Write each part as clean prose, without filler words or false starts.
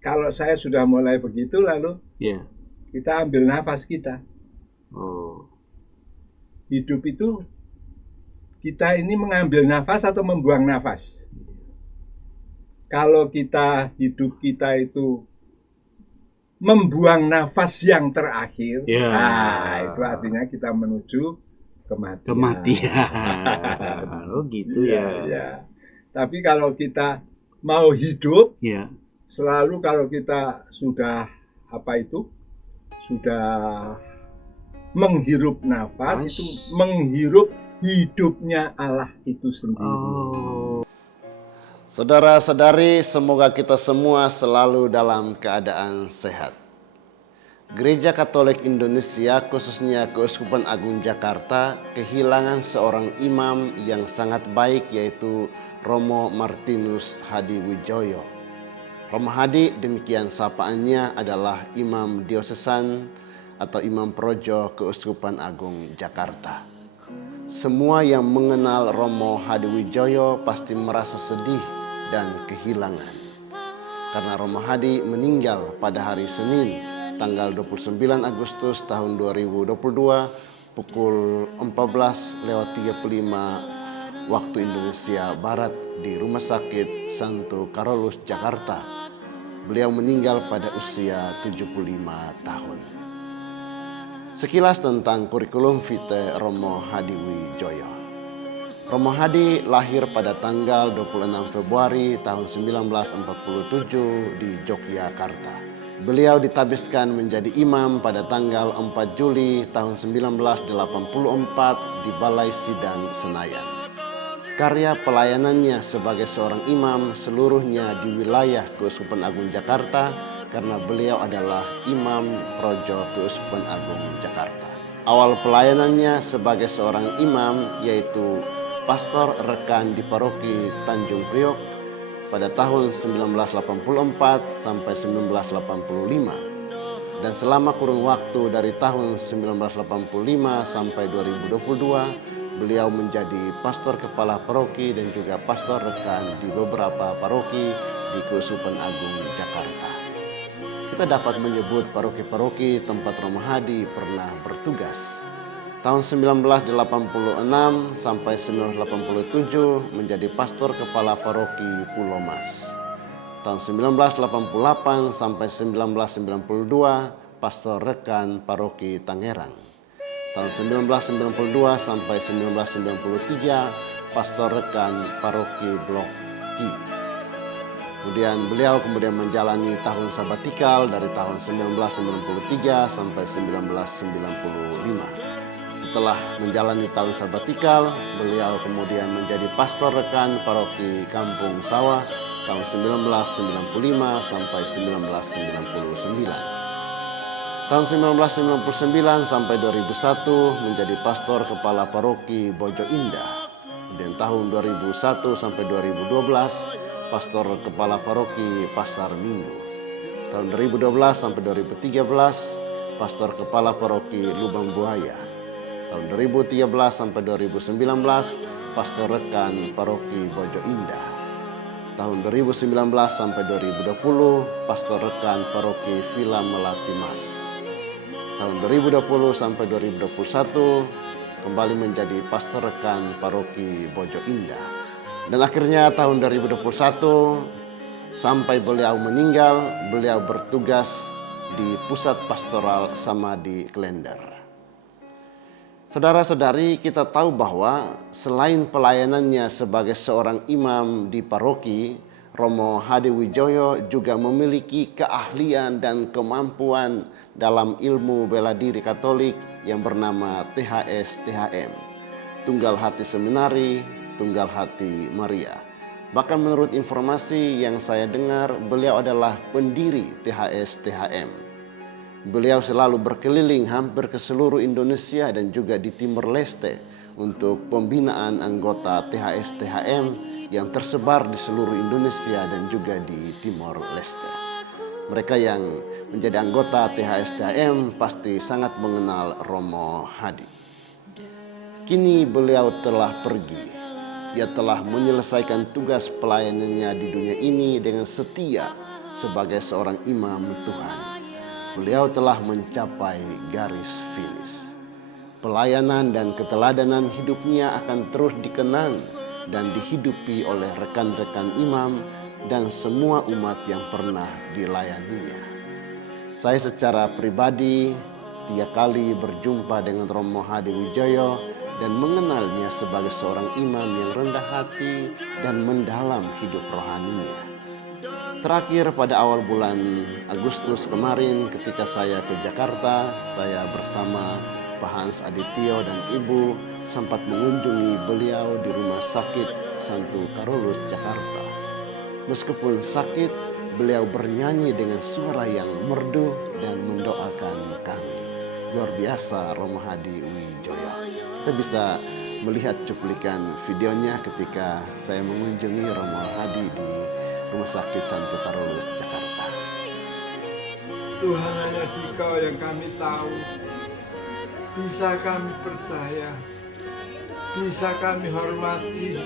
kalau saya sudah mulai begitu, lalu Ya. kita ambil nafas kita. Oh. Hidup itu kita ini mengambil nafas atau membuang nafas. Kalau hidup kita itu membuang nafas yang terakhir, Ya. itu artinya kita menuju kematian. Kematian. Oh gitu ya. Ya. Tapi kalau kita mau hidup, Ya. selalu kalau kita sudah sudah menghirup nafas, itu menghirup hidupnya Allah itu sendiri. Oh. Saudara-saudari, semoga kita semua selalu dalam keadaan sehat. Gereja Katolik Indonesia, khususnya Keuskupan Agung Jakarta, kehilangan seorang imam yang sangat baik, yaitu Romo Martinus Hadi Wijoyo. Romo Hadi, demikian sapaannya, adalah imam diosesan atau imam projo Keuskupan Agung Jakarta. Semua yang mengenal Romo Hadi Wijoyo pasti merasa sedih dan kehilangan, karena Romo Hadi meninggal pada hari Senin tanggal 29 Agustus tahun 2022 pukul 14:35 waktu Indonesia Barat di Rumah Sakit Santo Carolus, Jakarta. Beliau meninggal pada usia 75 tahun. Sekilas tentang kurikulum vitae Romo Hadi Wijoyo. Romo Hadi lahir pada tanggal 26 Februari tahun 1947 di Yogyakarta. Beliau ditabiskan menjadi imam pada tanggal 4 Juli tahun 1984 di Balai Sidang Senayan. Karya pelayanannya sebagai seorang imam seluruhnya di wilayah Keuskupan Agung Jakarta, karena beliau adalah imam projo Keuskupan Agung Jakarta. Awal pelayanannya sebagai seorang imam yaitu pastor rekan di paroki Tanjung Priok pada tahun 1984 sampai 1985, dan selama kurun waktu dari tahun 1985 sampai 2022 beliau menjadi pastor kepala paroki dan juga pastor rekan di beberapa paroki di Keuskupan Agung Jakarta. Kita dapat menyebut paroki-paroki tempat Romo Hadi pernah bertugas. Tahun 1986 sampai 1987 menjadi pastor kepala paroki Pulau Mas. Tahun 1988 sampai 1992 pastor rekan paroki Tangerang. Tahun 1992 sampai 1993 pastor rekan paroki Blok Ki. Kemudian beliau menjalani tahun sabatikal dari tahun 1993 sampai 1995. Setelah menjalani tahun sabatikal, beliau kemudian menjadi pastor rekan paroki Kampung Sawah tahun 1995 sampai 1999. Tahun 1999 sampai 2001 menjadi pastor kepala paroki Bojo Indah. Dan tahun 2001 sampai 2012 pastor kepala paroki Pasar Minggu. Tahun 2012 sampai 2013 pastor kepala paroki Lubang Buaya. Tahun 2013 sampai 2019 pastor rekan paroki Bojo Indah. Tahun 2019 sampai 2020 pastor rekan paroki Villa Melati Mas. Tahun 2020 sampai 2021 kembali menjadi pastor rekan paroki Bojo Indah. Dan akhirnya tahun 2021 sampai beliau meninggal, beliau bertugas di Pusat Pastoral Samadhi Klender. Saudara-saudari, kita tahu bahwa selain pelayanannya sebagai seorang imam di paroki, Romo Hadi Wijoyo juga memiliki keahlian dan kemampuan dalam ilmu bela diri Katolik yang bernama THS-THM, Tunggal Hati Seminari, Tunggal Hati Maria. Bahkan menurut informasi yang saya dengar, beliau adalah pendiri THS-THM. Beliau selalu berkeliling hampir ke seluruh Indonesia dan juga di Timor Leste untuk pembinaan anggota THS-THM yang tersebar di seluruh Indonesia dan juga di Timor Leste. Mereka yang menjadi anggota THS-THM pasti sangat mengenal Romo Hadi. Kini beliau telah pergi. Ia telah menyelesaikan tugas pelayanannya di dunia ini dengan setia sebagai seorang imam Tuhan. Beliau telah mencapai garis finish. Pelayanan dan keteladanan hidupnya akan terus dikenang dan dihidupi oleh rekan-rekan imam dan semua umat yang pernah dilayaninya. Saya secara pribadi 3 kali berjumpa dengan Romo Hadi Wijoyo dan mengenalnya sebagai seorang imam yang rendah hati dan mendalam hidup rohaninya. Terakhir pada awal bulan Agustus kemarin ketika saya ke Jakarta, saya bersama Pak Hans Adityo dan Ibu sempat mengunjungi beliau di Rumah Sakit Santo Carolus, Jakarta. Meskipun sakit, beliau bernyanyi dengan suara yang merdu dan mendoakan kami. Luar biasa Romo Hadi Wijoyo. Kita bisa melihat cuplikan videonya ketika saya mengunjungi Romo Hadi di Rumah Sakit Santo Carolus, Jakarta. Tuhan, hanya Dikau yang kami tahu, bisa kami percaya, bisa kami hormati,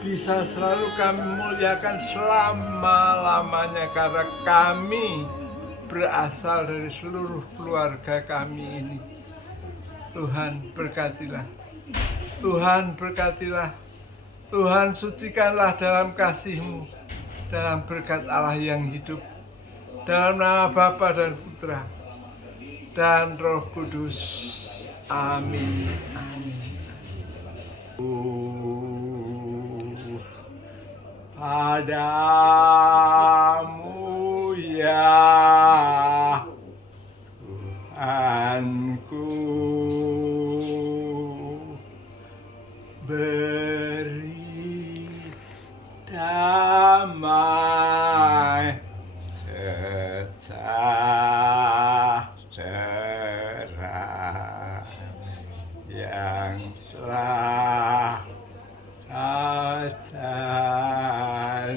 bisa selalu kami muliakan selama-lamanya karena kami berasal dari seluruh keluarga kami ini. Tuhan berkatilah, Tuhan berkatilah, Tuhan sucikanlah dalam kasih-Mu, dalam berkat Allah yang hidup, dalam nama Bapa dan Putra dan Roh Kudus. Amin. Amin. Padamu ya Tuhanku, beri damai sejahtera yang telah Kau janjikan.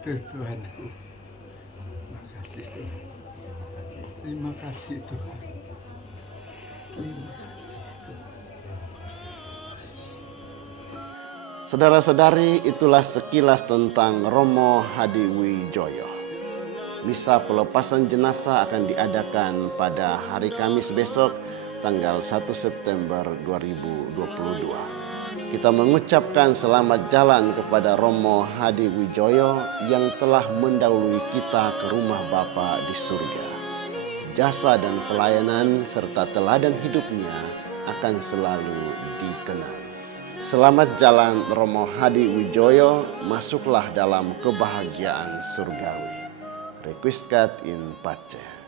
Tuhanku, terima kasih Tuhan. Terima kasih Tuhan. Terima kasih Tuhan. Saudara-saudari, itulah sekilas tentang Romo Hadi Wijoyo. Misa pelepasan jenazah akan diadakan pada hari Kamis besok, tanggal 1 September 2022. Kita mengucapkan selamat jalan kepada Romo Hadi Wijoyo yang telah mendahului kita ke rumah Bapa di surga. Jasa dan pelayanan serta teladan hidupnya akan selalu dikenang. Selamat jalan Romo Hadi Wijoyo, masuklah dalam kebahagiaan surgawi. Requiescat in pace.